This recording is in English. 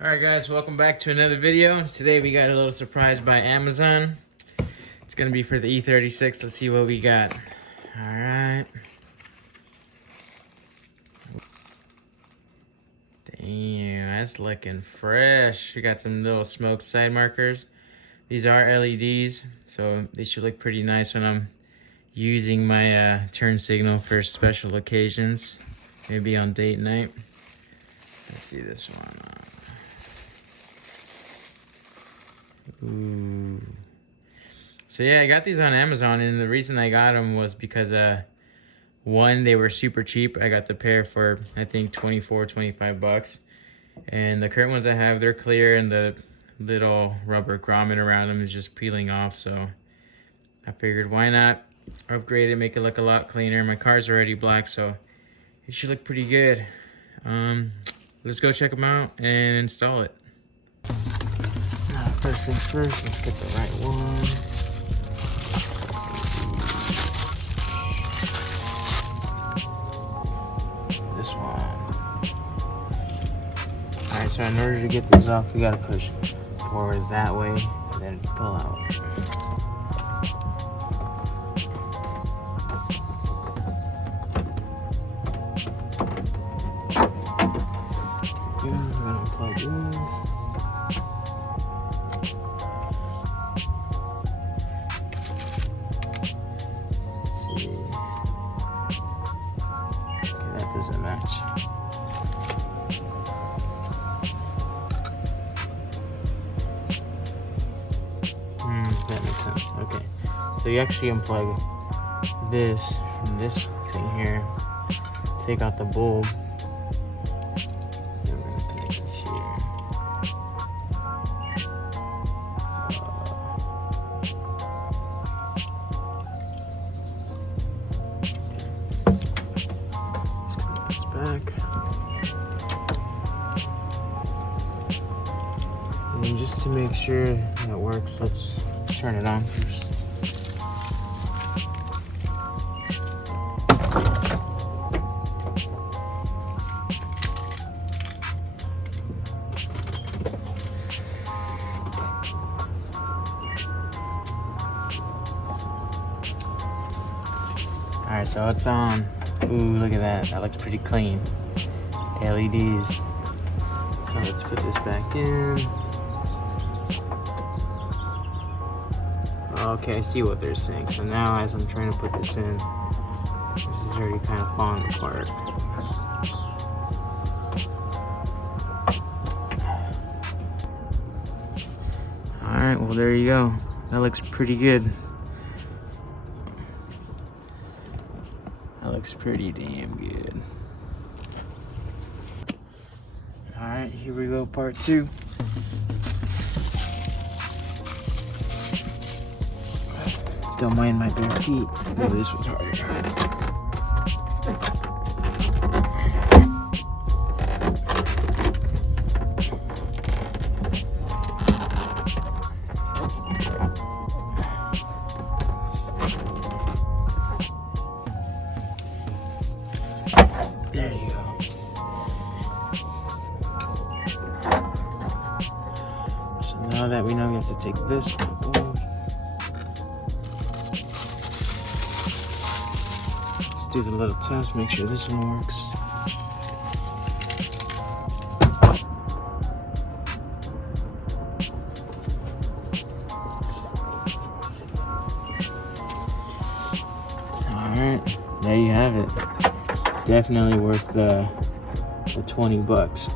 Alright guys, welcome back to another video. Today we got a little surprise by Amazon. It's gonna be for the E36. Let's see what we got. Alright. Damn, that's looking fresh. We got some little smoke side markers. These are LEDs, so they should look pretty nice when I'm using my turn signal for special occasions. Maybe on date night. Let's see this one. Ooh. So yeah, I got these on Amazon, and the reason I got them was because one, they were super cheap. I got the pair for I think 25 bucks, and the current ones I have, they're clear and the little rubber grommet around them is just peeling off. So I figured why not upgrade it, make it look a lot cleaner. My car's already black, so it should look pretty good. Let's go check them out and install it. First things first, let's get the right one. This one. Alright, so in order to get these off, we gotta push forward that way and then pull out. We're gonna unplug this. That makes sense. Okay, so you actually unplug this from this thing here, take out the bulb, and we're gonna connect this here. Let's connect this back. And then just to make sure that it works, let's turn it on first. Alright, so it's on. Ooh, look at that. That looks pretty clean. LEDs. So let's put this back in. Okay, I see what they're saying. So now as I'm trying to put this in, this is already kind of falling apart. Alright, well there you go. That looks pretty good. That looks pretty damn good. Alright, here we go, part 2. Don't mind my bare feet. Oh, this one's harder. There you go. So now that we know, we have to take this one. Do the little test, make sure this one works. Alright, there you have it. Definitely worth the 20 bucks.